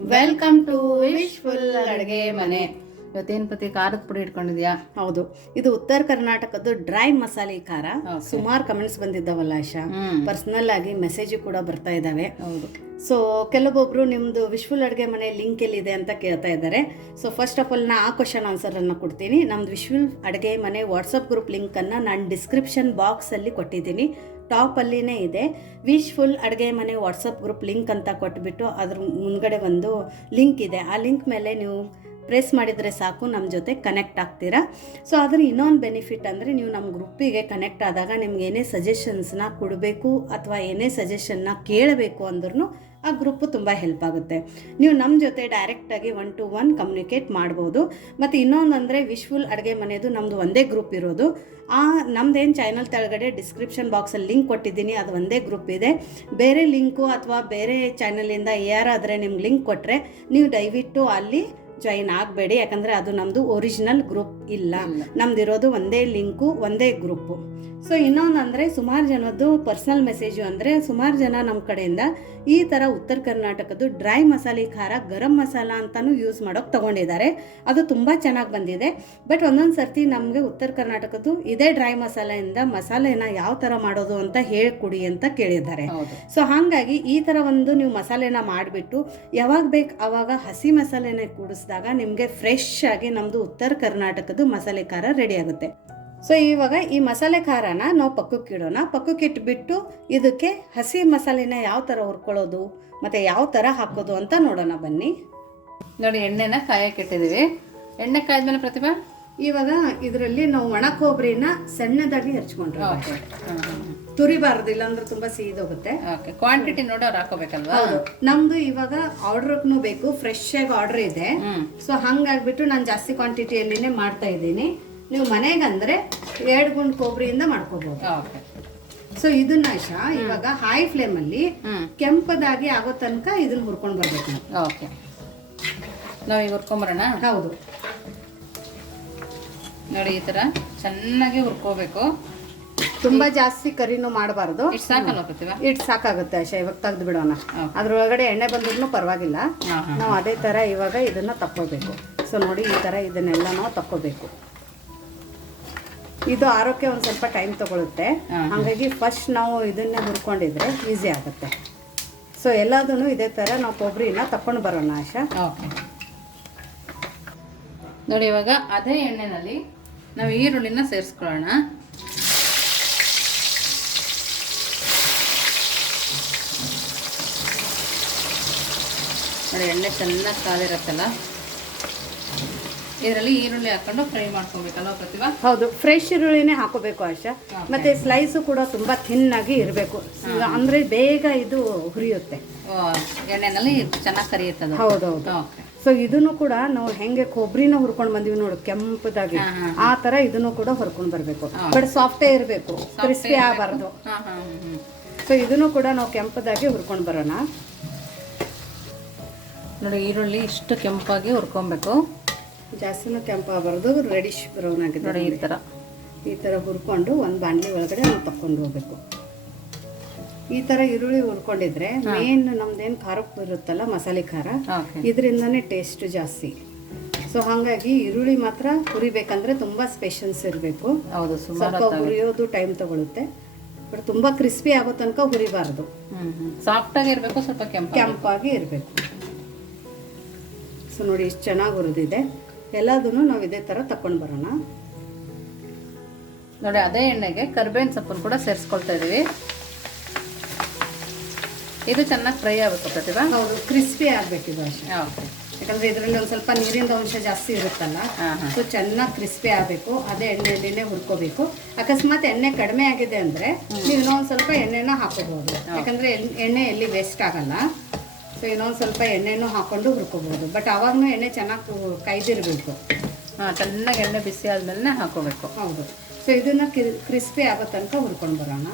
Welcome to wishful ಅಡುಗೆ ಮನೆ. ಇವತ್ತೇನ್ ಪತಿ ಖಾರದ ಪುಡಿ ಇಟ್ಕೊಂಡಿದ್ಯಾ? ಹೌದು. ಇದು ಉತ್ತರ ಕರ್ನಾಟಕದ ಡ್ರೈ ಮಸಾಲೆ ಖಾರ. ಸುಮಾರು ಕಮೆಂಟ್ಸ್ ಬಂದಿದ್ದಾವಲ್ಲ ಆಶಾ. ಪರ್ಸನಲ್ ಆಗಿ ಮೆಸೇಜ್ ಕೂಡ ಬರ್ತಾ ಇದ್ದಾವೆ ಹೌದು. ಸೊ ಕೆಲವೊಬ್ರು ನಿಮ್ದು ವಿಶ್ವಲ್ ಅಡುಗೆ ಮನೆ ಲಿಂಕ್ ಎಲ್ಲಿದೆ ಅಂತ ಕೇಳ್ತಾ ಇದ್ದಾರೆ. ಸೊ ಫಸ್ಟ್ ಆಫ್ ಆಲ್ ನಾ ಆ ಕ್ವಶನ್ ಆನ್ಸರ್ ಅನ್ನ ಕೊಡ್ತೀನಿ. ನಮ್ದು ವಿಶ್ವಲ್ ಅಡುಗೆ ಮನೆ ವಾಟ್ಸಪ್ ಗ್ರೂಪ್ ಲಿಂಕ್ ಅನ್ನ ನಾನು ಡಿಸ್ಕ್ರಿಪ್ಷನ್ ಬಾಕ್ಸಲ್ಲಿ ಕೊಟ್ಟಿದ್ದೀನಿ. ಟಾಪ್ ಅಲ್ಲಿನೇ ಇದೆ. ವಿಶ್ಫುಲ್ ಅಡುಗೆ ಮನೆ ವಾಟ್ಸಪ್ ಗ್ರೂಪ್ ಲಿಂಕ್ ಅಂತ ಕೊಟ್ಬಿಟ್ಟು ಅದ್ರ ಮುಂದ್ಗಡೆ ಒಂದು ಲಿಂಕ್ ಇದೆ. ಆ ಲಿಂಕ್ ಮೇಲೆ ನೀವು ಪ್ರೆಸ್ ಮಾಡಿದರೆ ಸಾಕು ನಮ್ಮ ಜೊತೆ ಕನೆಕ್ಟ್ ಆಗ್ತೀರಾ? ಸೊ, ಅದರ ಇನ್ನೊಂದು ಬೆನಿಫಿಟ್ ಅಂದರೆ ನೀವು ನಮ್ಮ ಗ್ರೂಪಿಗೆ ಕನೆಕ್ಟ್ ಆದಾಗ ನಿಮ್ಗೆ ಏನೇ ಸಜೆಷನ್ಸ್ನ ಕೊಡಬೇಕು ಅಥವಾ ಏನೇ ಸಜೆಷನ್ನ ಕೇಳಬೇಕು ಅಂದ್ರೂ ಆ ಗ್ರೂಪ್ ತುಂಬ ಹೆಲ್ಪ್ ಆಗುತ್ತೆ. ನೀವು ನಮ್ಮ ಜೊತೆ ಡೈರೆಕ್ಟಾಗಿ ಒನ್ ಟು ಒನ್ ಕಮ್ಯುನಿಕೇಟ್ ಮಾಡ್ಬೋದು. ಮತ್ತು ಇನ್ನೊಂದು ಅಂದರೆ ವಿಶ್ವಲ್ ಅಡುಗೆ ಮನೆಯದು ನಮ್ಮದು ಒಂದೇ ಗ್ರೂಪ್ ಇರೋದು. ಆ ನಮ್ದೇನು ಚಾನಲ್ ಕೆಳಗಡೆ ಡಿಸ್ಕ್ರಿಪ್ಷನ್ ಬಾಕ್ಸಲ್ಲಿ ಲಿಂಕ್ ಕೊಟ್ಟಿದ್ದೀನಿ ಅದು ಒಂದೇ ಗ್ರೂಪ್ ಇದೆ. ಬೇರೆ ಲಿಂಕು ಅಥವಾ ಬೇರೆ ಚಾನಲಿಂದ ಯಾರಾದರೆ ನಿಮ್ಗೆ ಲಿಂಕ್ ಕೊಟ್ಟರೆ ನೀವು ದಯವಿಟ್ಟು ಅಲ್ಲಿ ಜಾಯಿನ್ ಆಗಬೇಡಿ. ಯಾಕಂದರೆ ಅದು ನಮ್ಮದು ಒರಿಜಿನಲ್ ಗ್ರೂಪ್ ಇಲ್ಲ. ನಮ್ದಿರೋದು ಒಂದೇ ಲಿಂಕು ಒಂದೇ ಗ್ರೂಪು ಸೊ ಇನ್ನೊಂದು ಅಂದರೆ ಸುಮಾರು ಜನದ್ದು ಪರ್ಸ್ನಲ್ ಮೆಸೇಜು ಅಂದರೆ ಸುಮಾರು ಜನ ನಮ್ಮ ಕಡೆಯಿಂದ ಈ ಥರ ಉತ್ತರ ಕರ್ನಾಟಕದ್ದು ಡ್ರೈ ಮಸಾಲೆ ಖಾರ ಗರಂ ಮಸಾಲ ಅಂತಲೂ ಯೂಸ್ ಮಾಡೋಕೆ ತೊಗೊಂಡಿದ್ದಾರೆ. ಅದು ತುಂಬ ಚೆನ್ನಾಗಿ ಬಂದಿದೆ. ಬಟ್ ಒಂದೊಂದು ಸರ್ತಿ ನಮಗೆ ಉತ್ತರ ಕರ್ನಾಟಕದ್ದು ಇದೇ ಡ್ರೈ ಮಸಾಲೆಯಿಂದ ಮಸಾಲೆನ ಯಾವ ಥರ ಮಾಡೋದು ಅಂತ ಹೇಳ್ಕೊಡಿ ಅಂತ ಕೇಳಿದ್ದಾರೆ. ಸೊ ಹಾಗಾಗಿ ಈ ಥರ ಒಂದು ನೀವು ಮಸಾಲೆನ ಮಾಡಿಬಿಟ್ಟು ಯಾವಾಗ ಬೇಕು ಆವಾಗ ಹಸಿ ಮಸಾಲೆನ ಕೂಡಿಸಿದಾಗ ನಿಮಗೆ ಫ್ರೆಶ್ ಆಗಿ ನಮ್ಮದು ಉತ್ತರ ಕರ್ನಾಟಕದ್ದು ಮಸಾಲೆ ಖಾರ ರೆಡಿ ಆಗುತ್ತೆ. ಸೊ ಇವಾಗ ಈ ಮಸಾಲೆ ಖಾರನ ನಾವು ಪಕ್ಕಕ್ಕೆ ಇಡೋಣ. ಪಕ್ಕಕ್ಕೆ ಇಟ್ಬಿಟ್ಟು ಇದಕ್ಕೆ ಹಸಿ ಮಸಾಲೆನ ಯಾವ ಥರ ಹುರ್ಕೊಳ್ಳೋದು ಮತ್ತು ಯಾವ ಥರ ಹಾಕೋದು ಅಂತ ನೋಡೋಣ ಬನ್ನಿ. ನೋಡಿ ಎಣ್ಣೆನ ಕಾಯಕ್ಕೆ ಇಟ್ಟಿದ್ದೀವಿ. ಎಣ್ಣೆ ಕಾಯ್ದ್ಮೇಲೆ ಪ್ರತಿಭಾ? ಇವಾಗ ಇದರಲ್ಲಿ ನಾವು ಒಣ ಕೊಬ್ಬರಿನ ಸಣ್ಣದಾಗಿ ಹೆಚ್ಕೊಂಡ್ರೆ ತುರಿಬಾರದು ಇಲ್ಲಾಂದ್ರೆ ತುಂಬಾ ಸೀದೋಗುತ್ತೆ. ಓಕೆ ಕ್ವಾಂಟಿಟಿ ನೋಡಿ ಅವ್ರು ಹಾಕೋಬೇಕಲ್ವಾ? ನಮ್ದು ಇವಾಗ ಆರ್ಡರ್ಗೂ ಬೇಕು ಫ್ರೆಶ್ ಆಗಿ ಆರ್ಡರ್ ಇದೆ. ಸೊ ಹಂಗಾಗ್ಬಿಟ್ಟು ನಾನು ಜಾಸ್ತಿ ಕ್ವಾಂಟಿಟಿಯಲ್ಲಿನೇ ಮಾಡ್ತಾ ಇದ್ದೀನಿ. ನೀವು ಮನೆಗಂದ್ರೆ ಎರಡು ಗುಂಡ್ ಕೊಬ್ಬರಿಯಿಂದ ಮಾಡ್ಕೋಬಹುದು ಓಕೆ. ಸೊ ಇದನ್ನ ಆಶಾ ಇವಾಗ ಹೈ ಫ್ಲೇಮ್ ಅಲ್ಲಿ ಕೆಂಪದಾಗಿ ಆಗೋ ತನಕ ಇದನ್ನ ಹುರ್ಕೊಂಡು ಬರ್ಬೇಕು ಓಕೆ. ನಾವು ಈಗ ಹುರ್ಕೊಂಬರೋಣ? ಹೌದು. ನೋಡಿ ಈ ತರ ಚೆನ್ನಾಗಿ ಹುರ್ಕೋಬೇಕು. ತುಂಬಾ ಜಾಸ್ತಿ ಕರಿನೂ ಮಾಡಬಾರ್ದು. It Pratibha? ಇಟ್ ಸಾಕಾಗುತ್ತೆ ಆಶಾ ಇವಾಗ ತೆಗ್ದು ಬಿಡೋಣ ಅದ್ರೊಳಗಡೆ ಎಣ್ಣೆ ಬಂದ್ರೂ ಪರವಾಗಿಲ್ಲ. ನಾವು ಅದೇ ತರ ಇವಾಗ ಇದನ್ನ ತಕ್ಕೋಬೇಕು. ಸೊ ನೋಡಿ ಈ ತರ ಇದನ್ನೆಲ್ಲ ನಾವು ತಕ್ಕೋಬೇಕು. ಇದು ಆರೋಗ್ಯ ಒಂದು ಸ್ವಲ್ಪ ಟೈಮ್ ತಗೊಳುತ್ತೆ. ಹಾಗಾಗಿ ಫಸ್ಟ್ ನಾವು ಇದನ್ನೇ ಹುರ್ಕೊಂಡಿದ್ರೆ ಈಸಿ ಆಗುತ್ತೆ. ಸೊ ಎಲ್ಲದೂ ಇದೇ ಥರ ನಾವು ಕೊಬ್ಬರಿನ ತಕೊಂಡು ಬರೋಣ ಆಶಾ. ಓಕೆ ನೋಡಿ ಇವಾಗ ಅದೇ ಎಣ್ಣೆನಲ್ಲಿ ನಾವು ಈರುಳ್ಳಿನ ಸೇರಿಸ್ಕೊಳ್ಳೋಣ. ನೋಡಿ ಎಣ್ಣೆ ಚೆನ್ನಾಗಿ ಕಾದಿರತ್ತಲ್ಲ? ಇದರಲ್ಲಿ ಈರುಳ್ಳಿ ಹಾಕೊಂಡು ಫ್ರೈ ಮಾಡ್ಕೋಬೇಕಲ್ಲ ಪ್ರತಿಭಾ? ಹೌದು ಫ್ರೆಶ್ ಈರುಳ್ಳಿನೇ ಹಾಕೋಬೇಕು ಆಶಾ. ಮತ್ತೆ ಸ್ಲೈಸು ಕೂಡ ತುಂಬಾ ಥಿನ್ನಾಗಿ ಇರಬೇಕು. ಅಂದ್ರೆ ಬೇಗ ಇದು ಹುರಿಯುತ್ತೆ. ಎಣ್ಣೆನಲ್ಲಿ ಚೆನ್ನಾಗಿ ಕರಿಯುತ್ತದೆ ಹೌದೌದು. ಸೊ ಇದನ್ನು ಕೂಡ ನಾವು ಹೆಂಗೆ ಕೊಬ್ಬರಿನ ಹುರ್ಕೊಂಡು ಬಂದಿವಿ ನೋಡು ಕೆಂಪದಾಗಿ. ಆ ತರ ಇದನ್ನು ಕೂಡ ಹುರ್ಕೊಂಡು ಬರಬೇಕು. ಬಟ್ ಸಾಫ್ಟೇ ಇರಬೇಕು ಕ್ರಿಸ್ಪಿ ಆಗಬಾರ್ದು. ಸೊ ಇದನ್ನು ಕೂಡ ನಾವು ಕೆಂಪದಾಗಿ ಹುರ್ಕೊಂಡು ಬರೋಣ. ನೋಡಿ ಈರುಳ್ಳಿ ಇಷ್ಟು ಕೆಂಪಾಗಿ ಹುರ್ಕೊಬೇಕು. ಜಾಸ್ತಿನೂ ಕೆಂಪಾಗಬಾರ್ದು ರೆಡಿಶ್ ಬ್ರೌನ್ ಆಗಿದೆ ನೋಡಿ ಈ ಥರ ಈ ಥರ ಹುರ್ಕೊಂಡು ಒಂದು ಬಾಣಲಿ ಒಳಗಡೆ ನಾವು ತಕ್ಕೊಂಡು ಹೋಗ್ಬೇಕು. ಈ ಥರ ಈರುಳ್ಳಿ ಹುರ್ಕೊಂಡಿದ್ರೆ ಮೇನ್ ನಮ್ದೇನು ಖಾರ ಇರುತ್ತಲ್ಲ ಮಸಾಲೆ ಖಾರ ಇದರಿಂದನೇ ಟೇಸ್ಟ್ ಜಾಸ್ತಿ. ಸೊ ಹಾಗಾಗಿ ಈರುಳ್ಳಿ ಮಾತ್ರ ಹುರಿಬೇಕಂದ್ರೆ ತುಂಬ ಸ್ಪೆಷಲ್ಸ್ ಇರಬೇಕು. ಸ್ವಲ್ಪ ಹುರಿಯೋದು ಟೈಮ್ ತಗೊಳುತ್ತೆ. ಬಟ್ ತುಂಬ ಕ್ರಿಸ್ಪಿ ಆಗೋ ತನಕ ಹುರಿಬಾರ್ದು. ಹ್ಮ್ ಹ್ಮ್. ಸಾಫ್ಟ್ ಆಗಿ ಇರಬೇಕು ಸ್ವಲ್ಪ ಕೆಂಪು ಕೆಂಪಾಗಿ ಇರಬೇಕು. ಸೊ ನೋಡಿ ಇಷ್ಟು ಚೆನ್ನಾಗಿ ಹುರಿದಿದೆ. ಎಲ್ಲದನ್ನು ನಾವು ಇದೇ ಥರ ತಕೊಂಡು ಬರೋಣ. ನೋಡಿ ಅದೇ ಎಣ್ಣೆಗೆ ಕರ್ಬೇವಿನ ಸೊಪ್ಪನ್ನು ಕೂಡ ಸೇರಿಸ್ಕೊಳ್ತಾ ಇದ್ದೀವಿ ಇದು ಚೆನ್ನಾಗಿ ಫ್ರೈ ಆಗಬೇಕು ಪ್ರತಿಭಾ. ಹೌದು ಕ್ರಿಸ್ಪಿ ಇದು ಅಷ್ಟೇ. ಓಕೆ ಯಾಕಂದ್ರೆ ಇದರಲ್ಲಿ ಒಂದು ಸ್ವಲ್ಪ ನೀರಿನ ಅಂಶ ಜಾಸ್ತಿ ಇರುತ್ತಲ್ಲ ಸೊ ಚೆನ್ನಾಗಿ ಕ್ರಿಸ್ಪಿ ಆಗಬೇಕು ಅದೇ ಎಣ್ಣೆಯಲ್ಲಿನೇ ಹುರ್ಕೋಬೇಕು. ಅಕಸ್ಮಾತ್ ಎಣ್ಣೆ ಕಡಿಮೆ ಆಗಿದೆ ಅಂದರೆ ನೀವು ಇನ್ನೊಂದು ಸ್ವಲ್ಪ ಎಣ್ಣೆನ ಹಾಕೋಬಹುದು. ಯಾಕಂದ್ರೆ ಎಣ್ಣೆ ಎಲ್ಲಿ ವೇಸ್ಟ್ ಆಗಲ್ಲ. ಸೊ ಇನ್ನೊಂದು ಸ್ವಲ್ಪ ಎಣ್ಣೆನೂ ಹಾಕ್ಕೊಂಡು ಹುರ್ಕೋಬೋದು. ಬಟ್ ಅವಾಗೂ ಎಣ್ಣೆ ಚೆನ್ನಾಗಿ ಕೈದಿರಬೇಕು. ಹಾಂ ಚೆನ್ನಾಗಿ ಎಣ್ಣೆ ಬಿಸಿ ಆದ್ಮೇಲೆ ಹಾಕೋಬೇಕು. ಹೌದು. ಸೊ ಇದನ್ನ ಕ್ರಿಸ್ಪಿ ಆಗೋ ತನಕ ಹುರ್ಕೊಂಡು ಬರೋಣ.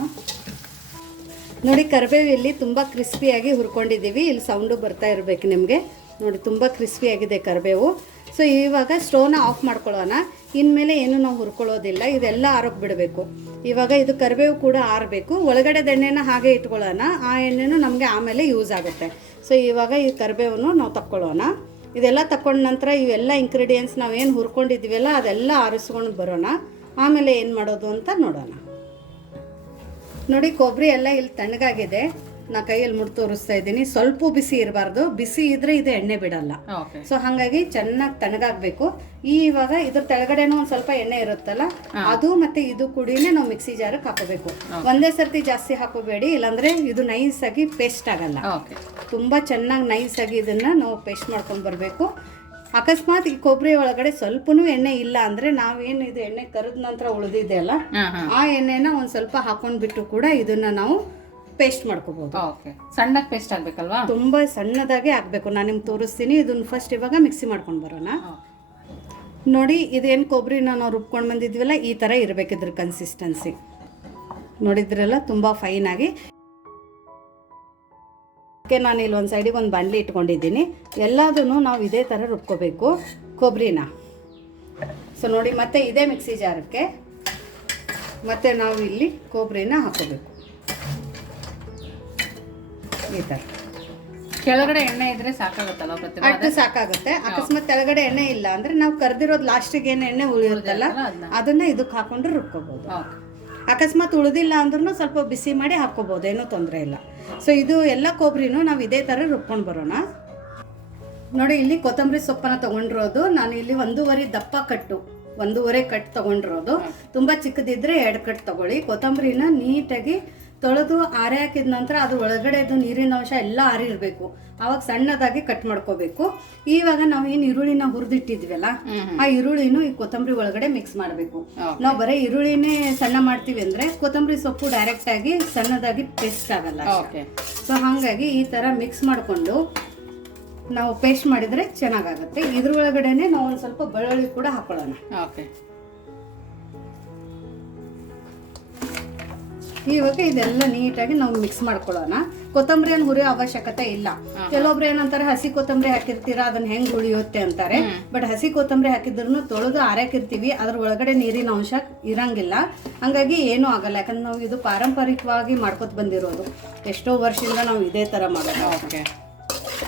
ನೋಡಿ ಕರಿಬೇವು ಇಲ್ಲಿ ತುಂಬ ಕ್ರಿಸ್ಪಿಯಾಗಿ ಹುರ್ಕೊಂಡಿದ್ದೀವಿ. ಇಲ್ಲಿ ಸೌಂಡು ಬರ್ತಾ ಇರಬೇಕು ನಿಮಗೆ. ನೋಡಿ ತುಂಬ ಕ್ರಿಸ್ಪಿಯಾಗಿದೆ ಕರಿಬೇವು. ಸೊ ಇವಾಗ ಸ್ಟೋವ್ನ ಆಫ್ ಮಾಡ್ಕೊಳ್ಳೋಣ. ಇನ್ಮೇಲೆ ಏನು ನಾವು ಹುರ್ಕೊಳ್ಳೋದಿಲ್ಲ. ಇದೆಲ್ಲ ಆರೋಗ್ಯ ಬಿಡಬೇಕು ಇವಾಗ ಇದು ಕರಿಬೇವು ಕೂಡ ಆರಬೇಕು. ಒಳಗಡೆ ಎಣ್ಣೆನ ಹಾಗೆ ಇಟ್ಕೊಳ್ಳೋಣ. ಆ ಎಣ್ಣೆನೂ ನಮಗೆ ಆಮೇಲೆ ಯೂಸ್ ಆಗುತ್ತೆ. ಸೊ ಇವಾಗ ಈ ಕರಿಬೇವನ್ನು ನಾವು ತಕ್ಕೊಳ್ಳೋಣ. ಇದೆಲ್ಲ ತಕ್ಕೊಂಡ ನಂತರ ಇವೆಲ್ಲ ಇಂಗ್ರೀಡಿಯೆಂಟ್ಸ್ ಏನು ಹುರ್ಕೊಂಡಿದ್ದೀವಲ್ಲ ಅದೆಲ್ಲ ಆರಿಸ್ಕೊಂಡು ಬರೋಣ. ಆಮೇಲೆ ಏನು ಮಾಡೋದು ಅಂತ ನೋಡೋಣ. ನೋಡಿ ಕೊಬ್ಬರಿ ಎಲ್ಲ ಇಲ್ಲಿ ತಣ್ಣಗಾಗಿದೆ. ನಾ ಕೈಯಲ್ಲಿ ಮುಟ್ಟು ತೋರಿಸ್ತಾ ಇದ್ದೀನಿ. ಸ್ವಲ್ಪ ಬಿಸಿ ಇರಬಾರ್ದು. ಬಿಸಿ ಇದ್ರೆ ಇದು ಎಣ್ಣೆ ಬಿಡಲ್ಲ. ಸೊ ಹಾಗಾಗಿ ಚೆನ್ನಾಗಿ ತಣ್ಣಗಾಗಬೇಕು. ಈ ಇವಾಗ ಇದ್ರ ಕೆಳಗಡೆನೂ ಒಂದು ಸ್ವಲ್ಪ ಎಣ್ಣೆ ಇರುತ್ತಲ್ಲ ಅದು ಮತ್ತೆ ಇದು ಕೂಡಿನೇ ನಾವು ಮಿಕ್ಸಿ ಜಾರಕ್ಕೆ ಹಾಕೋಬೇಕು. ಒಂದೇ ಸರ್ತಿ ಜಾಸ್ತಿ ಹಾಕೋಬೇಡಿ ಇಲ್ಲಾಂದ್ರೆ ಇದು ನೈಸ್ ಆಗಿ ಪೇಸ್ಟ್ ಆಗಲ್ಲ. ತುಂಬಾ ಚೆನ್ನಾಗಿ ನೈಸ್ ಆಗಿ ಇದನ್ನ ನಾವು ಪೇಸ್ಟ್ ಮಾಡ್ಕೊಂಡು ಬರಬೇಕು. ಅಕಸ್ಮಾತ್ ಈ ಕೊಬ್ಬರಿ ಒಳಗಡೆ ಸ್ವಲ್ಪನೂ ಎಣ್ಣೆ ಇಲ್ಲ ಅಂದ್ರೆ ನಾವೇನು ಇದು ಎಣ್ಣೆ ಕರೆದ ನಂತರ ಉಳಿದಿದೆಯಲ್ಲ ಹಾಂ ಹಾಂ. ಆ ಎಣ್ಣೆನ ಒಂದ್ ಸ್ವಲ್ಪ ಹಾಕೊಂಡ್ಬಿಟ್ಟು ಕೂಡ ಇದನ್ನ ನಾವು ಪೇಸ್ಟ್ ಮಾಡ್ಕೋಬಹುದು ಓಕೆ ಸಣ್ಣಗೆ ಪೇಸ್ಟ್ ಆಗಬೇಕಲ್ವಾ? ತುಂಬಾ ಸಣ್ಣದಾಗೆ ಆಗ್ಬೇಕು. ನಾನು ನಿಮ್ಗೆ ತೋರಿಸ್ತೀನಿ. ಇದನ್ನ ಫಸ್ಟ್ ಇವಾಗ ಮಿಕ್ಸಿ ಮಾಡ್ಕೊಂಡು ಬರೋಣ. ನೋಡಿ ಇದೇನು ಕೊಬ್ಬರಿನ ನಾವು ರುಬ್ಕೊಂಡು ಬಂದಿದ್ವಿಲ್ಲ ಈ ಥರ ಇರಬೇಕಿದ್ರ ಕನ್ಸಿಸ್ಟೆನ್ಸಿ ನೋಡಿದ್ರಲ್ಲ ತುಂಬ ಫೈನಾಗಿ ಓಕೆ ನಾನು ಇಲ್ಲಿ ಒಂದು ಸೈಡಿಗೆ ಒಂದು ಬಾಣಲಿ ಇಟ್ಕೊಂಡಿದ್ದೀನಿ. ಎಲ್ಲದನ್ನು ನಾವು ಇದೇ ಥರ ರುಬ್ಕೋಬೇಕು ಕೊಬ್ಬರಿನ ಸೊ ನೋಡಿ ಮತ್ತೆ ಇದೇ ಮಿಕ್ಸಿ ಜಾರಕ್ಕೆ ಮತ್ತೆ ನಾವು ಇಲ್ಲಿ ಕೊಬ್ಬರಿನ ಹಾಕೋಬೇಕು. ಈ ಥರ ಕೆಳಗಡೆ ಎಣ್ಣೆ ಇದ್ರೆ ಸಾಕಾಗುತ್ತಲ್ಲ ಅಟ್ಟು ಸಾಕಾಗುತ್ತೆ. ಅಕಸ್ಮಾತ್ ಕೆಳಗಡೆ ಎಣ್ಣೆ ಇಲ್ಲ ಅಂದ್ರೆ ನಾವು ಕರ್ದಿರೋದು ಲಾಸ್ಟಿಗೆ ಏನು ಎಣ್ಣೆ ಉಳಿಯುತ್ತಲ್ಲ ಅದನ್ನ ಇದಕ್ಕೆ ಹಾಕೊಂಡ್ರೆ ಹಾಕೊಂಡು ರುಬ್ಕೋಬಹುದು ಅಕಸ್ಮಾತ್ ಉಳಿದಿಲ್ಲ ಅಂದ್ರೂ ಸ್ವಲ್ಪ ಬಿಸಿ ಮಾಡಿ ಹಾಕೋಬಹುದು ಏನೂ ತೊಂದರೆ ಇಲ್ಲ. ಸೊ ಇದು ಎಲ್ಲ ಕೊಬ್ಬರಿನೂ ನಾವು ಇದೇ ಥರ ರುಬ್ಕೊಂಡು ಬರೋಣ. ನೋಡಿ ಇಲ್ಲಿ ಕೊತ್ತಂಬರಿ ಸೊಪ್ಪನ್ನ ತಗೊಂಡಿರೋದು. ನಾನು ಇಲ್ಲಿ ಒಂದೂವರೆ ದಪ್ಪ ಕಟ್ಟು ಒಂದೂವರೆ ಕಟ್ ತಗೊಂಡಿರೋದು. ತುಂಬ ಚಿಕ್ಕದಿದ್ರೆ ಎರಡು ಕಟ್ ತಗೊಳ್ಳಿ. ಕೊತ್ತಂಬರಿನ ನೀಟಾಗಿ ತೊಳೆದು ಆರೆ ಹಾಕಿದ ನಂತರ ಅದು ಒಳಗಡೆದು ನೀರಿನ ಅಂಶ ಎಲ್ಲ ಆರಿರ್ಬೇಕು. ಅವಾಗ ಸಣ್ಣದಾಗಿ ಕಟ್ ಮಾಡ್ಕೋಬೇಕು. ಇವಾಗ ನಾವು ಏನು ಈರುಳ್ಳಿನ ಹುರಿದಿಟ್ಟಿದ್ವಲ್ಲ ಆ ಈರುಳ್ಳಿನೂ ಈ ಕೊತ್ತಂಬರಿ ಒಳಗಡೆ ಮಿಕ್ಸ್ ಮಾಡಬೇಕು. ನಾವು ಬರೀ ಈರುಳ್ಳಿನೇ ಸಣ್ಣ ಮಾಡ್ತೀವಿ ಅಂದ್ರೆ ಕೊತ್ತಂಬರಿ ಸೊಪ್ಪು ಡೈರೆಕ್ಟ್ ಆಗಿ ಸಣ್ಣದಾಗಿ ಪೇಸ್ಟ್ ಆಗಲ್ಲ ಸೊ ಹಾಗಾಗಿ ಈ ತರ ಮಿಕ್ಸ್ ಮಾಡಿಕೊಂಡು ನಾವು ಪೇಸ್ಟ್ ಮಾಡಿದ್ರೆ ಚೆನ್ನಾಗಾಗುತ್ತೆ. ಇದ್ರ ಒಳಗಡೆನೆ ನಾವು ಒಂದು ಸ್ವಲ್ಪ ಬೆಳ್ಳುಳ್ಳಿ ಕೂಡ ಹಾಕೊಳ್ಳೋಣ. ಓಕೆ ಇವಾಗ ಇದೆಲ್ಲ ನೀಟಾಗಿ ನಾವು ಮಿಕ್ಸ್ ಮಾಡ್ಕೊಳ್ಳೋಣ. ಕೊತ್ತಂಬರಿಯನ್ನು ಹುರಿಯೋ ಅವಶ್ಯಕತೆ ಇಲ್ಲ. ಕೆಲವೊಬ್ರು ಏನಂತಾರೆ ಹಸಿ ಕೊತ್ತಂಬರಿ ಹಾಕಿರ್ತೀರಾ ಅದನ್ನ ಹೆಂಗ್ ಉಳಿಯುತ್ತೆ ಅಂತಾರೆ. ಬಟ್ ಹಸಿ ಕೊತ್ತಂಬರಿ ಹಾಕಿದ್ರು ತೊಳೆದು ಆರಾಕಿರ್ತೀವಿ ಅದ್ರ ಒಳಗಡೆ ನೀರಿನ ಅಂಶ ಇರಂಗಿಲ್ಲ. ಹಂಗಾಗಿ ಏನೂ ಆಗಲ್ಲ. ಯಾಕಂದ್ರೆ ನಾವು ಇದು ಪಾರಂಪರಿಕವಾಗಿ ಮಾಡ್ಕೊತ ಬಂದಿರೋದು. ಎಷ್ಟೋ ವರ್ಷದಿಂದ ನಾವು ಇದೇ ತರ ಮಾಡೋದು. ಓಕೆ.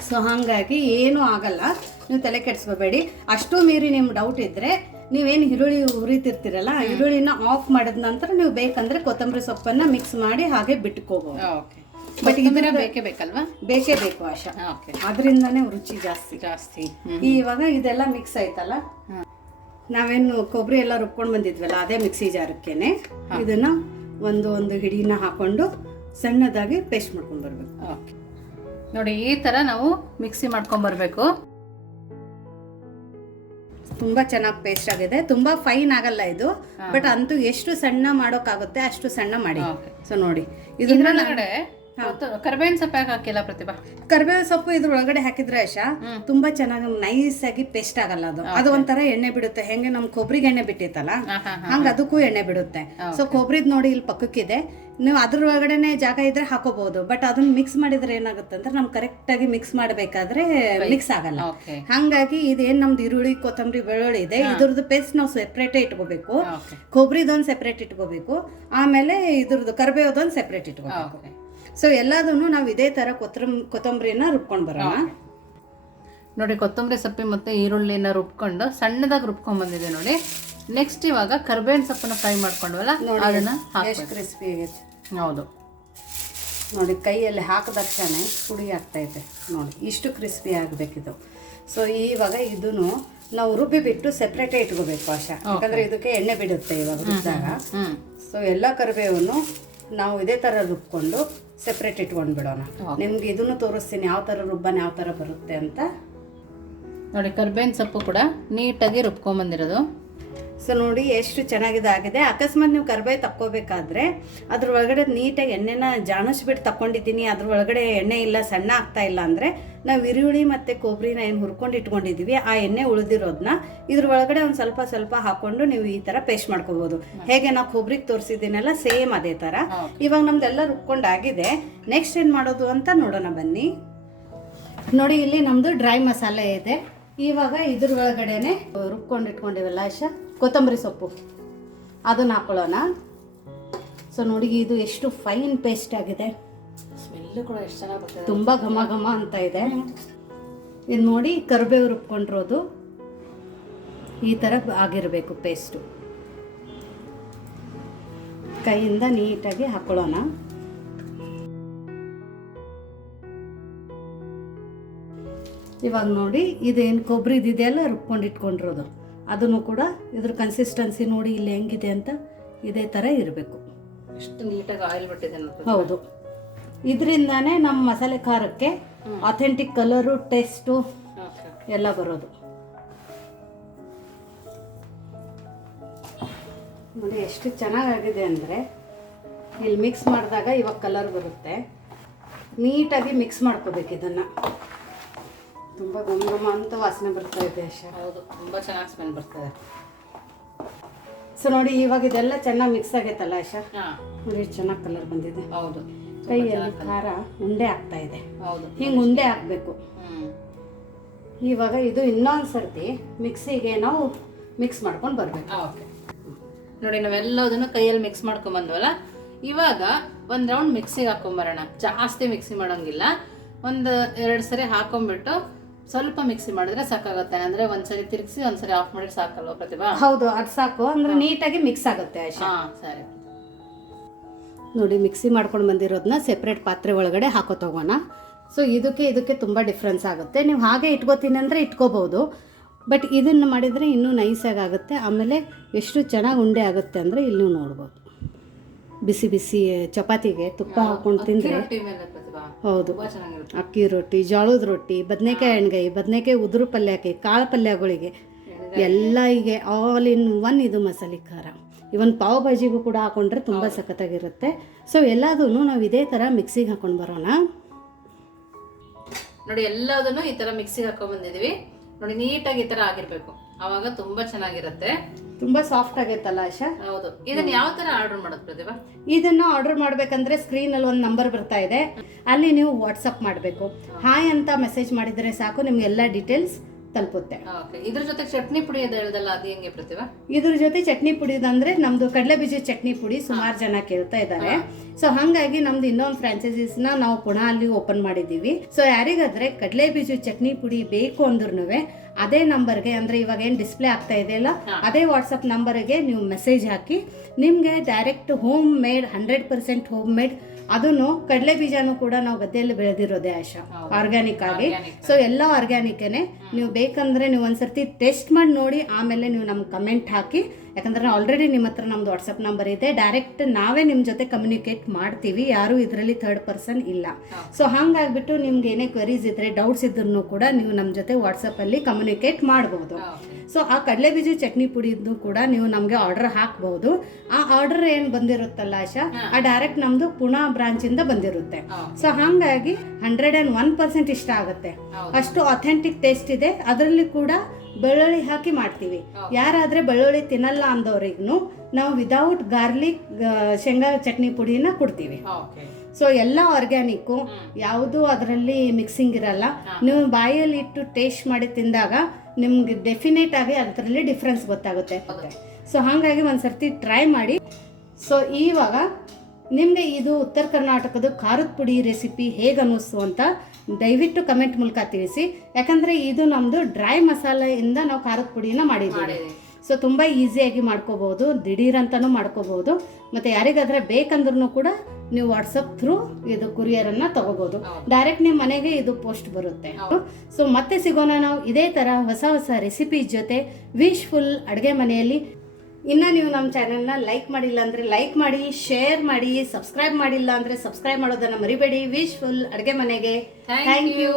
ಸೊ ಹಾಗಾಗಿ ಏನೂ ಆಗಲ್ಲ. ನೀವು ತಲೆ ಕೆಡಿಸ್ಕೋಬೇಡಿ. ಅಷ್ಟು ಮೀರಿ ನಿಮ್ಮ ಡೌಟ್ ಇದ್ರೆ ನೀವೇನು ಈರುಳ್ಳಿ ಹುರಿತಿರ್ತೀರಲ್ಲ ಈರುಳ್ಳಿನ ಆಫ್ ಮಾಡಿದ ನಂತರ ನೀವು ಬೇಕಂದ್ರೆ ಕೊತ್ತಂಬರಿ ಸೊಪ್ಪನ್ನ ಮಿಕ್ಸ್ ಮಾಡಿ ಹಾಗೆ ಬಿಟ್ಕೋಬಹುದು ಓಕೆ ಬಟ್ ಇದನ್ನ ಬೇಕೇ ಬೇಕಲ್ವಾ? ಬೇಕೇ ಬೇಕು ಆಶಾ. ಅದರಿಂದನೇ ರುಚಿ ಜಾಸ್ತಿ. ಜಾಸ್ತಿ. ಇವಾಗ ಇದೆಲ್ಲ ಮಿಕ್ಸ್ ಆಯ್ತಲ್ಲ? ನಾವೇನು ಕೊಬ್ಬರಿ ಎಲ್ಲ ರುಬ್ಕೊಂಡು ಬಂದಿದ್ವಲ್ಲ ಅದೇ ಮಿಕ್ಸಿ ಜಾರಕ್ಕೇನೆ. ಇದನ್ನ ಒಂದು ಒಂದು ಹಿಡಿನ ಹಾಕೊಂಡು ಸಣ್ಣದಾಗಿ ಪೇಸ್ಟ್ ಮಾಡ್ಕೊಂಡು ಬರ್ಬೇಕು. ಓಕೆ. ನೋಡಿ ಈ ತರ ನಾವು ಮಿಕ್ಸಿ ಮಾಡ್ಕೊಂಡ್ ಬರ್ಬೇಕು. ತುಂಬಾ ಚೆನ್ನಾಗಿ ಪೇಸ್ಟ್ ಆಗಿದೆ. ತುಂಬಾ ಫೈನ್ ಆಗಲ್ಲ ಇದು ಬಟ್ ಅಂತೂ ಎಷ್ಟು ಸಣ್ಣ ಮಾಡೋಕ್ಕಾಗುತ್ತೆ ಅಷ್ಟು ಸಣ್ಣ ಮಾಡಿ. ಸೊ ನೋಡಿ ಇದ್ರ ಕರ್ಬೇವಿನ ಸೊಪ್ಪು ಯಾಕೆ ಹಾಕಿಲ್ಲ ಪ್ರತಿಭಾ? ಕರ್ಬೇವಿನ ಸೊಪ್ಪು ಇದ್ರ ಒಳಗಡೆ ಹಾಕಿದ್ರೆ ಆಶಾ ತುಂಬಾ ಚೆನ್ನಾಗಿ ನೈಸ್ ಆಗಿ ಪೇಸ್ಟ್ ಆಗಲ್ಲ ಅದು. ಅದು ಒಂಥರ ಎಣ್ಣೆ ಬಿಡುತ್ತೆ. ಹೆಂಗೆ ನಮ್ ಕೊಬ್ಬರಿಗೆ ಎಣ್ಣೆ ಬಿಟ್ಟಿತ್ತಲ್ಲ? ಹಂಗ ಅದಕ್ಕೂ ಎಣ್ಣೆ ಬಿಡುತ್ತೆ. ಸೊ ಕೊಬ್ಬರಿದ್ ನೋಡಿ ಇಲ್ಲಿ ಪಕ್ಕಕ್ಕಿದೆ. ನೀವು ಅದ್ರ ಒಳಗಡೆನೆ ಜಾಗ ಇದ್ರೆ ಹಾಕೋಬಹುದು. ಬಟ್ ಅದನ್ನ ಮಿಕ್ಸ್ ಮಾಡಿದ್ರೆ ಏನಾಗುತ್ತೆ ಅಂದ್ರೆ ನಮ್ ಕರೆಕ್ಟ್ ಆಗಿ ಮಿಕ್ಸ್ ಮಾಡ್ಬೇಕಾದ್ರೆ ಮಿಕ್ಸ್ ಆಗಲ್ಲ. ಹಂಗಾಗಿ ಇದೇನ್ ನಮ್ದು ಈರುಳ್ಳಿ ಕೊತ್ತಂಬರಿ ಬೆಳ್ಳುಳ್ಳಿ ಇದೆ. ಇದ್ರದ್ದು ಪೇಸ್ಟ್ ನಾವು ಸೆಪ್ರೇಟೇ ಇಟ್ಕೋಬೇಕು. ಕೊಬ್ಬರಿದೊಂದು ಸೆಪ್ರೇಟ್ ಇಟ್ಕೋಬೇಕು. ಆಮೇಲೆ ಇದ್ರದ್ದು ಕರ್ಬೇವದೊಂದು ಸೆಪ್ರೇಟ್ ಇಟ್ಕೋಬೇಕು. ಸೊ ಎಲ್ಲದನ್ನು ನಾವು ಇದೇ ತರ ಕೊತ್ತಂಬ ಕೊತ್ತಂಬರಿನ ರುಬ್ಕೊಂಡು ಬರೋಣ. ನೋಡಿ ಕೊತ್ತಂಬರಿ ಸೊಪ್ಪಿ ಮತ್ತೆ ಈರುಳ್ಳಿನ ರುಬ್ಕೊಂಡು ಸಣ್ಣದಾಗಿ ರುಬ್ಕೊಂಡ್ ಬಂದಿದೆ ನೋಡಿ. ನೆಕ್ಸ್ಟ್ ಇವಾಗ ಕರ್ಬೇವಿನ ಸೊಪ್ಪನ್ನ ಫ್ರೈ ಮಾಡ್ಕೊಂಡ್ವಲ್ಲ ಅದನ್ನ ಎಷ್ಟು ಕ್ರಿಸ್ಪಿ ಆಗೈತೆ. ಹೌದು. ನೋಡಿ ಕೈಯಲ್ಲಿ ಹಾಕಿದ ತಕ್ಷಣ ಪುಡಿ ಆಗ್ತೈತೆ ನೋಡಿ ಇಷ್ಟು ಕ್ರಿಸ್ಪಿ ಆಗಬೇಕಿದು. ಸೊ ಇವಾಗ ಇದನ್ನು ನಾವು ರುಬ್ಬಿ ಬಿಟ್ಟು ಸೆಪ್ರೇಟೇ ಇಟ್ಕೋಬೇಕು ಆಶಾ ಯಾಕಂದ್ರೆ ಇದಕ್ಕೆ ಎಣ್ಣೆ ಬಿಡುತ್ತೆ ಇವಾಗ ರುಬ್ಬಿದಾಗ ಹ್ಮ್ ಸೊ ಎಲ್ಲ ಕರಿಬೇವನ್ನು ನಾವು ಇದೇ ಥರ ರುಬ್ಕೊಂಡು ಸೆಪ್ರೇಟ್ ಇಟ್ಕೊಂಡು ಬಿಡೋಣ. ನಿಮ್ಗೆ ಇದನ್ನು ತೋರಿಸ್ತೀನಿ ಯಾವ ಥರ ರುಬ್ಬನ್ ಯಾವ ಥರ ಬರುತ್ತೆ ಅಂತ. ನೋಡಿ ಕರ್ಬೇವಿನ ಸೊಪ್ಪು ಕೂಡ ನೀಟಾಗಿ ರುಬ್ಕೊಂಡ್ ಬಂದಿರೋದು. ಸೊ ನೋಡಿ ಎಷ್ಟು ಚೆನ್ನಾಗಿದೆ ಆಗಿದೆ ಅಕಸ್ಮಾತ್ ನೀವು ಕರ್ಬೇವು ತಕ್ಕೋಬೇಕಾದ್ರೆ ಅದ್ರ ಒಳಗಡೆ ನೀಟಾಗಿ ಎಣ್ಣೆನ ಜಾಣಿಸ್ಬಿಟ್ಟು ತಕ್ಕೊಂಡಿದ್ದೀನಿ. ಅದ್ರ ಒಳಗಡೆ ಎಣ್ಣೆ ಇಲ್ಲ ಸಣ್ಣ ಆಗ್ತಾ ಇಲ್ಲ ಅಂದರೆ ನಾವು ಈರುಳ್ಳಿ ಮತ್ತು ಕೊಬ್ಬರಿನ ಏನು ಹುರ್ಕೊಂಡು ಇಟ್ಕೊಂಡಿದ್ದೀವಿ ಆ ಎಣ್ಣೆ ಉಳಿದಿರೋದನ್ನ ಇದ್ರ ಒಳಗಡೆ ಒಂದು ಸ್ವಲ್ಪ ಸ್ವಲ್ಪ ಹಾಕೊಂಡು ನೀವು ಈ ಥರ ಪೇಸ್ಟ್ ಮಾಡ್ಕೋಬೋದು. ಹೇಗೆ ನಾವು ಕೊಬ್ಬರಿಗೆ ತೋರಿಸಿದ್ದೀನಲ್ಲ ಸೇಮ್ ಅದೇ ಥರ ಇವಾಗ ನಮ್ದೆಲ್ಲ ರುಬ್ಕೊಂಡಾಗಿದೆ ನೆಕ್ಸ್ಟ್ ಏನು ಮಾಡೋದು ಅಂತ ನೋಡೋಣ ಬನ್ನಿ. ನೋಡಿ ಇಲ್ಲಿ ನಮ್ಮದು ಡ್ರೈ ಮಸಾಲೆ ಇದೆ. ಇವಾಗ ಇದ್ರ ಒಳಗಡೆನೆ ರುಬ್ಕೊಂಡು ಇಟ್ಕೊಂಡಿವಲ್ಲ ಆಶಾ ಕೊತ್ತಂಬರಿ ಸೊಪ್ಪು. ಅದನ್ನ ಹಾಕೊಳ್ಳೋಣ. ಸೊ ನೋಡಿ ಇದು ಎಷ್ಟು ಫೈನ್ ಪೇಸ್ಟ್ ಆಗಿದೆ. ಸ್ಮೆಲ್ ಕೂಡ ಎಷ್ಟು ಚೆನ್ನಾಗಿ ಬರ್ತದೆ. ತುಂಬ ಘಮ ಘಮ ಅಂತ ಇದೆ. ಇದು ನೋಡಿ ಕರಿಬೇವು ರುಬ್ಕೊಂಡಿರೋದು. ಈ ಥರ ಆಗಿರಬೇಕು ಪೇಸ್ಟು ಕೈಯಿಂದ ನೀಟಾಗಿ ಹಾಕೊಳ್ಳೋಣ. ಇವಾಗ ನೋಡಿ ಇದೇನು ಕೊಬ್ಬರಿದಿದೆಯಲ್ಲ ರುಬ್ಕೊಂಡು ಇಟ್ಕೊಂಡಿರೋದು. ಅದನ್ನು ಕೂಡ ಇದ್ರ ಕನ್ಸಿಸ್ಟೆನ್ಸಿ ನೋಡಿ ಇಲ್ಲಿ ಹೆಂಗಿದೆ ಅಂತ ಇದೇ ಥರ ಇರಬೇಕು. ಎಷ್ಟು ನೀಟಾಗಿ ಆಯಿಲ್ ಬಿಟ್ಟಿದೆ ಹೌದು. ಇದರಿಂದಾನೇ ನಮ್ಮ ಮಸಾಲೆ ಖಾರಕ್ಕೆ ಅಥೆಂಟಿಕ್ ಕಲರು ಟೇಸ್ಟು ಎಲ್ಲ ಬರೋದು. ನೋಡಿ ಎಷ್ಟು ಚೆನ್ನಾಗಾಗಿದೆ ಅಂದರೆ ಇಲ್ಲಿ ಮಿಕ್ಸ್ ಮಾಡಿದಾಗ ಇವಾಗ ಕಲರ್ ಬರುತ್ತೆ. ನೀಟಾಗಿ ಮಿಕ್ಸ್ ಮಾಡ್ಕೋಬೇಕು ಇದನ್ನು. ತುಂಬ ಘಮ ಅಂತ ವಾಸನೆ ಬರ್ತಾ ಇದೆ ಹೌದು ತುಂಬ ಚೆನ್ನಾಗಿ ಸ್ಮೆಲ್ ಬರ್ತದೆ ಸೊ ನೋಡಿ ಇವಾಗ ಇದೆಲ್ಲ ಚೆನ್ನಾಗಿ ಮಿಕ್ಸ್ ಆಗೈತಲ್ಲ ಆಶಾ? ಹಾಂ. ನೋಡಿ ಚೆನ್ನಾಗಿ ಕಲರ್ ಬಂದಿದೆ. ಹೌದು ಕೈಯಲ್ಲಿ ಖಾರ ಉಂಡೆ ಆಗ್ತಾ ಇದೆ. ಹೌದು ಹಿಂಗೆ ಉಂಡೆ ಹಾಕಬೇಕು. ಇವಾಗ ಇದು ಇನ್ನೊಂದು ಸರ್ತಿ ಮಿಕ್ಸಿಗೆ ನಾವು ಮಿಕ್ಸ್ ಮಾಡ್ಕೊಂಡು ಬರಬೇಕು. ಓಕೆ ನೋಡಿ ನಾವೆಲ್ಲದನ್ನು ಕೈಯಲ್ಲಿ ಮಿಕ್ಸ್ ಮಾಡ್ಕೊಂಬಂದ್ವಲ್ಲ ಇವಾಗ ಒಂದು ರೌಂಡ್ ಮಿಕ್ಸಿಗೆ ಹಾಕೊಂಬರೋಣ ಜಾಸ್ತಿ ಮಿಕ್ಸಿ ಮಾಡೋಂಗಿಲ್ಲ. ಒಂದು ಎರಡು ಸರಿ ಹಾಕೊಂಡ್ಬಿಟ್ಟು ಸ್ವಲ್ಪ ಮಿಕ್ಸಿ ಮಾಡಿದ್ರೆ ಸಾಕಾಗುತ್ತೆ. ಅಂದ್ರೆ ಒಂದ್ಸರಿ ತಿರುಗಿಸಿ ಒಂದ್ಸರಿ ಆಫ್ ಮಾಡಿದ್ರೆ ಸಾಕಲ್ವಾ ಪ್ರತಿಭಾ? ಹೌದು ಅದು ಸಾಕು. ಅಂದ್ರೆ ನೀಟಾಗಿ ಮಿಕ್ಸ್ ಆಗುತ್ತೆ ಆಶಾ. ಹಾಂ ಸರಿ. ನೋಡಿ ಮಿಕ್ಸಿ ಮಾಡ್ಕೊಂಡು ಬಂದಿರೋದನ್ನ ಸೆಪ್ರೇಟ್ ಪಾತ್ರೆ ಒಳಗಡೆ ಹಾಕೋ ತಗೋಣ. ಸೊ ಇದಕ್ಕೆ ಇದಕ್ಕೆ ತುಂಬ ಡಿಫ್ರೆನ್ಸ್ ಆಗುತ್ತೆ. ನೀವು ಹಾಗೆ ಇಟ್ಕೋತೀನಿ ಅಂದರೆ ಇಟ್ಕೋಬೋದು ಬಟ್ ಇದನ್ನು ಮಾಡಿದರೆ ಇನ್ನೂ ನೈಸಾಗಿ ಆಗುತ್ತೆ. ಆಮೇಲೆ ಎಷ್ಟು ಚೆನ್ನಾಗಿ ಉಂಡೆ ಆಗುತ್ತೆ ಅಂದರೆ ಇಲ್ಲಿ ನೋಡ್ಬೋದು. ಬಿಸಿ ಬಿಸಿ ಚಪಾತಿಗೆ ತುಪ್ಪ ಹಾಕೊಂಡು ತಿಂದ್ರೆ ಹೌದು. ಅಕ್ಕಿ ರೊಟ್ಟಿ ಜೋಳದ ರೊಟ್ಟಿ ಬದನೆಕಾಯಿ ಎಣ್ಗಾಯಿ ಬದನೆಕಾಯಿ ಉದುರು ಪಲ್ಯಕ್ಕೆ ಕಾಳು ಪಲ್ಯಗಳಿಗೆ ಎಲ್ಲ ಹೀಗೆ ಆಲ್ ಇನ್ ಒನ್ ಇದು ಮಸಾಲೆ ಖಾರ. ಇವನ್ ಪಾವ್ ಭಾಜಿಗೂ ಕೂಡ ಹಾಕೊಂಡ್ರೆ ತುಂಬ ಸಖತ್ತಾಗಿರುತ್ತೆ. ಸೊ ಎಲ್ಲದೂ ನಾವು ಇದೇ ಥರ ಮಿಕ್ಸಿಗೆ ಹಾಕೊಂಡು ಬರೋಣ. ನೋಡಿ ಎಲ್ಲದನ್ನು ಈ ತರ ಮಿಕ್ಸಿಗೆ ಹಾಕೊಂಡ್ ಬಂದಿದೀವಿ. ನೋಡಿ ನೀಟಾಗಿ ಈ ತರ ಆಗಿರಬೇಕು. ಅವಾಗ ತುಂಬಾ ಚೆನ್ನಾಗಿರುತ್ತೆ. ತುಂಬ ಸಾಫ್ಟ್ ಆಗೈತಲ್ಲ ಆಶಾ? ಹೌದು. ಇದನ್ನ ಯಾವ ತರ ಆರ್ಡರ್ ಮಾಡೋದು ಪ್ರತಿಭಾ ಇದನ್ನ ಆರ್ಡರ್ ಮಾಡಬೇಕಂದ್ರೆ ಸ್ಕ್ರೀನಲ್ಲಿ ಒಂದು ನಂಬರ್ ಬರ್ತಾ ಇದೆ. ಅಲ್ಲಿ ನೀವು ವಾಟ್ಸಪ್ ಮಾಡಬೇಕು. ಹಾಯ್ ಅಂತ ಮೆಸೇಜ್ ಮಾಡಿದ್ರೆ ಸಾಕು ನಿಮ್ಗೆ ಎಲ್ಲಾ ಡೀಟೇಲ್ಸ್ ತಲುಪುತ್ತೆ. ಓಕೆ. ಇದ್ರ ಜೊತೆ ಚಟ್ನಿ ಪುಡಿ ಅದು ಹೇಳ್ದಲ್ಲ ಅದು ಹೆಂಗೆ ಪ್ರತಿಭಾ ಇದ್ರ ಜೊತೆ ಚಟ್ನಿ ಪುಡಿ ಅಂದ್ರೆ ನಮ್ದು ಕಡಲೆ ಬೀಜ ಚಟ್ನಿ ಪುಡಿ ಸುಮಾರು ಜನ ಕೇಳ್ತಾ ಇದ್ದಾರೆ. ಸೊ ಹಂಗಾಗಿ ನಮ್ದು ಇನ್ನೊಂದು ಫ್ರಾಂಚೈಸೀಸ್ನ ನಾವು ಪುನಃ ಅಲ್ಲಿ ಓಪನ್ ಮಾಡಿದೀವಿ ಸೊ ಯಾರಿಗಾದ್ರೆ ಕಡಲೆ ಬೀಜ ಚಟ್ನಿ ಪುಡಿ ಬೇಕು ಅಂದ್ರೂ ಅದೇ ನಂಬರ್ಗೆ ಅಂದರೆ ಇವಾಗ ಏನು ಡಿಸ್ಪ್ಲೇ ಆಗ್ತಾ ಇದೆಯಲ್ಲ ಅದೇ ವಾಟ್ಸಪ್ ನಂಬರ್ಗೆ ನೀವು ಮೆಸೇಜ್ ಹಾಕಿ ನಿಮಗೆ direct home made hundred percent home made ಅದನ್ನು ಕಡಲೆ ಬೀಜನೂ ಕೂಡ ನಾವು ಗದ್ದೆಯಲ್ಲಿ ಬೆಳೆದಿರೋದೇ ಆಶಾ ಆರ್ಗ್ಯಾನಿಕ್ ಆಗಿ. ಸೊ ಎಲ್ಲ ಆರ್ಗ್ಯಾನಿಕ್ಕೇನೆ ನೀವು ಬೇಕಂದ್ರೆ ನೀವು ಒಂದ್ಸರ್ತಿ ಟೆಸ್ಟ್ ಮಾಡಿ ನೋಡಿ ಆಮೇಲೆ ನೀವು ನಮ್ಗೆ ಕಮೆಂಟ್ ಹಾಕಿ ಯಾಕಂದ್ರೆ ಆಲ್ರೆಡಿ ನಿಮ್ಮ ಹತ್ರ ನಮ್ದು ವಾಟ್ಸಪ್ ನಂಬರ್ ಇದೆ. ಡೈರೆಕ್ಟ್ ನಾವೇ ನಿಮ್ಮ ಜೊತೆ ಕಮ್ಯುನಿಕೇಟ್ ಮಾಡ್ತೀವಿ. ಯಾರು ಇದರಲ್ಲಿ ಥರ್ಡ್ ಪರ್ಸನ್ ಇಲ್ಲ. ಸೊ ಹಾಗಾಗ್ಬಿಟ್ಟು ನಿಮ್ಗೆ ಏನೇ ಕ್ವೆರೀಸ್ ಇದ್ರೆ ಡೌಟ್ಸ್ ಇದ್ರೂ ಕೂಡ ನೀವು ನಮ್ಮ ಜೊತೆ ವಾಟ್ಸಪ್ಪಲ್ಲಿ ಕಮ್ಯುನಿಕೇಟ್ ಮಾಡ್ಬೋದು. ಸೊ ಆ ಕಡಲೆ ಬೀಜ ಚಟ್ನಿ ಪುಡಿದ್ದು ಕೂಡ ನೀವು ನಮಗೆ ಆರ್ಡರ್ ಹಾಕಬಹುದು ಆ ಆರ್ಡರ್ ಏನು ಬಂದಿರುತ್ತಲ್ಲ ಆಶಾ ಆ ಡೈರೆಕ್ಟ್ ನಮ್ದು ಪುಣಾ ಬ್ರಾಂಚಿಂದ ಬಂದಿರುತ್ತೆ. ಸೊ ಹಾಗಾಗಿ ಹಂಡ್ರೆಡ್ ಆ್ಯಂಡ್ ಒನ್ ಪರ್ಸೆಂಟ್ ಇಷ್ಟ ಆಗುತ್ತೆ. ಅಷ್ಟು ಅಥೆಂಟಿಕ್ ಟೇಸ್ಟ್ ಇದೆ. ಅದರಲ್ಲಿ ಕೂಡ ಬೆಳ್ಳುಳ್ಳಿ ಹಾಕಿ ಮಾಡ್ತೀವಿ. ಯಾರಾದರೆ ಬೆಳ್ಳುಳ್ಳಿ ತಿನ್ನಲ್ಲ ಅಂದವ್ರಿಗೂ ನಾವು ವಿದೌಟ್ ಗಾರ್ಲಿಕ್ ಶೇಂಗಾ ಚಟ್ನಿ ಪುಡಿನ ಕೊಡ್ತೀವಿ. ಸೊ ಎಲ್ಲ ಆರ್ಗ್ಯಾನಿಕ್ಕು ಯಾವುದು ಅದರಲ್ಲಿ ಮಿಕ್ಸಿಂಗ್ ಇರಲ್ಲ. ನೀವು ಬಾಯಲ್ಲಿ ಇಟ್ಟು ಟೇಸ್ಟ್ ಮಾಡಿ ತಿಂದಾಗ ನಿಮ್ಗೆ ಡೆಫಿನೆಟ್ ಆಗಿ ಅದರಲ್ಲಿ ಡಿಫ್ರೆನ್ಸ್ ಗೊತ್ತಾಗುತ್ತೆ. ಸೊ ಹಾಗಾಗಿ ಒಂದು ಸರ್ತಿ ಟ್ರೈ ಮಾಡಿ. ಸೊ ಇವಾಗ ನಿಮಗೆ ಇದು ಉತ್ತರ ಕರ್ನಾಟಕದ ಖಾರದ ಪುಡಿ ರೆಸಿಪಿ ಹೇಗೆ ಅನ್ನಿಸ್ತು ಅಂತ ದಯವಿಟ್ಟು ಕಮೆಂಟ್ ಮೂಲಕ ತಿಳಿಸಿ. ಯಾಕಂದರೆ ಇದು ನಮ್ಮದು ಡ್ರೈ ಮಸಾಲೆಯಿಂದ ನಾವು ಖಾರದ ಪುಡಿನ ಮಾಡಿದ್ದೀವಿ. ಸೊ ತುಂಬ ಈಸಿಯಾಗಿ ಮಾಡ್ಕೋಬೋದು ದಿಢೀರಂತನೂ ಮಾಡ್ಕೋಬೋದು ಮತ್ತು ಯಾರಿಗಾದ್ರೆ ಬೇಕಂದ್ರೂ ಕೂಡ ನೀವು ವಾಟ್ಸಪ್ ಥ್ರೂ ಇದು ಕುರಿಯರನ್ನು ತಗೋಬೋದು ಡೈರೆಕ್ಟ್ ನಿಮ್ಮ ಮನೆಗೆ ಇದು ಪೋಸ್ಟ್ ಬರುತ್ತೆ. ಸೊ ಮತ್ತೆ ಸಿಗೋಣ ನಾವು ಇದೇ ಥರ ಹೊಸ ಹೊಸ ರೆಸಿಪಿ ಜೊತೆ ವಿಶ್ಫುಲ್ ಅಡುಗೆ ಮನೆಯಲ್ಲಿ. ಇನ್ನು ನೀವು ನಮ್ಮ ಚಾನೆಲ್ನ ಲೈಕ್ ಮಾಡಿಲ್ಲ ಅಂದರೆ ಲೈಕ್ ಮಾಡಿ ಶೇರ್ ಮಾಡಿ ಸಬ್ಸ್ಕ್ರೈಬ್ ಮಾಡಿಲ್ಲ ಅಂದರೆ ಸಬ್ಸ್ಕ್ರೈಬ್ ಮಾಡೋದನ್ನು ಮರಿಬೇಡಿ. ವಿಶ್ ಫುಲ್ ಅಡುಗೆ ಮನೆಗೆ. Thank you